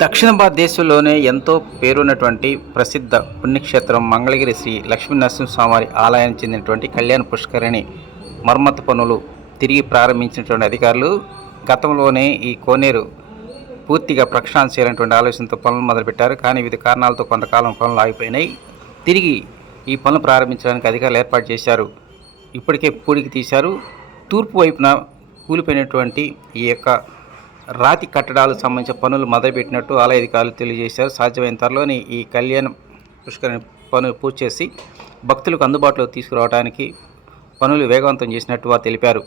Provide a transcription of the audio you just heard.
దక్షిణ భారతదేశంలోనే ఎంతో పేరున్నటువంటి ప్రసిద్ధ పుణ్యక్షేత్రం మంగళగిరి శ్రీ లక్ష్మీ నరసింహస్వామి ఆలయానికి చెందినటువంటి కళ్యాణ పుష్కరిణి మరమ్మతు పనులు తిరిగి ప్రారంభించినటువంటి అధికారులు గతంలోనే ఈ కోనేరు పూర్తిగా ప్రక్షాళన చేయాలనేటువంటి ఆలోచనతో పనులు మొదలుపెట్టారు. కానీ వివిధ కారణాలతో కొంతకాలం పనులు ఆగిపోయినాయి. తిరిగి ఈ పనులు ప్రారంభించడానికి అధికారులు ఏర్పాటు చేశారు. ఇప్పటికే పూడికి తీశారు. తూర్పు వైపున కూలిపోయినటువంటి ఈ యొక్క రాతి కట్టడాలకు సంబంధించిన పనులు మొదలుపెట్టినట్టు ఆలయ అధికారులు తెలియజేశారు. సాధ్యమైన త్వరలోనే ఈ కళ్యాణ పుష్కరణ పనులు పూర్తి చేసి భక్తులకు అందుబాటులో తీసుకురావడానికి పనులు వేగవంతం చేసినట్టు వారు తెలిపారు.